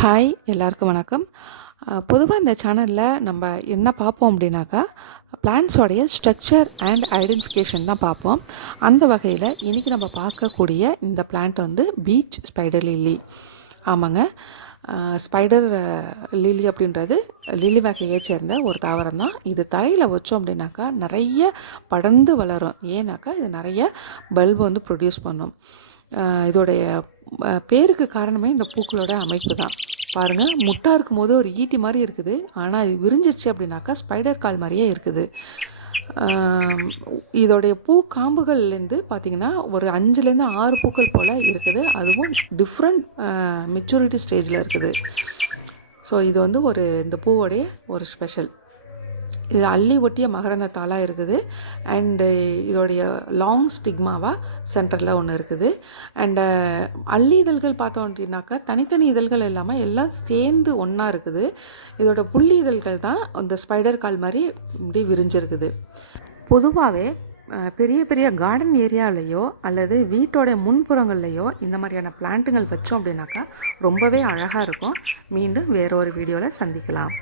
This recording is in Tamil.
ஹாய் எல்லாருக்கும் வணக்கம். பொதுவாக இந்த சேனலில் நம்ம என்ன பார்ப்போம் அப்படின்னாக்கா, பிளான்ஸோடைய ஸ்ட்ரக்சர் அண்ட் ஐடென்டிஃபிகேஷன் தான் பார்ப்போம். அந்த வகையில் இன்றைக்கி நம்ம பார்க்கக்கூடிய இந்த பிளான்ட் வந்து பீச் ஸ்பைடர் லில்லி. ஆமாங்க, ஸ்பைடர் லில்லி அப்படின்றது லில்லி வகையை சேர்ந்த ஒரு தாவரம் தான். இது தரையில் வச்சோம் அப்படின்னாக்கா நிறைய படர்ந்து வளரும். ஏன்னாக்கா இது நிறைய பல்பு வந்து ப்ரொடியூஸ் பண்ணும். இதோடைய பேருக்கு காரணமே இந்த பூக்களோட அமைப்பு தான். பாருங்கள், முட்டா இருக்கும்போது ஒரு ஈட்டி மாதிரி இருக்குது, ஆனால் இது விரிஞ்சிடுச்சு அப்படின்னாக்கா ஸ்பைடர் கால் மாதிரியே இருக்குது. இதோடைய பூ காம்புகள்லேருந்து பார்த்திங்கன்னா ஒரு 5லேருந்து 6 பூக்கள் போல் இருக்குது. அதுவும் டிஃப்ரெண்ட் மெச்சூரிட்டி ஸ்டேஜில் இருக்குது. ஸோ இது வந்து இந்த பூவோடைய ஒரு ஸ்பெஷல். இது அள்ளி ஒட்டிய மகரந்தத்தாளாக இருக்குது. அண்டு இதோடைய லாங் ஸ்டிக்மாவாக சென்டரில் ஒன்று இருக்குது. அண்டு அள்ளி இதழ்கள் பார்த்தோம் அப்படின்னாக்கா தனித்தனி இதழ்கள் இல்லாமல் எல்லாம் சேர்ந்து ஒன்றா இருக்குது. இதோட புள்ளி இதழ்கள் தான் இந்த ஸ்பைடர் கால் மாதிரி இப்படி விரிஞ்சிருக்குது. பொதுவாகவே பெரிய பெரிய கார்டன் ஏரியாவிலையோ அல்லது வீட்டோட முன்புறங்கள்லையோ இந்த மாதிரியான பிளான்ட்டுங்கள் வச்சோம் அப்படின்னாக்கா ரொம்பவே அழகாக இருக்கும். மீண்டும் வேறொரு வீடியோவில் சந்திக்கலாம்.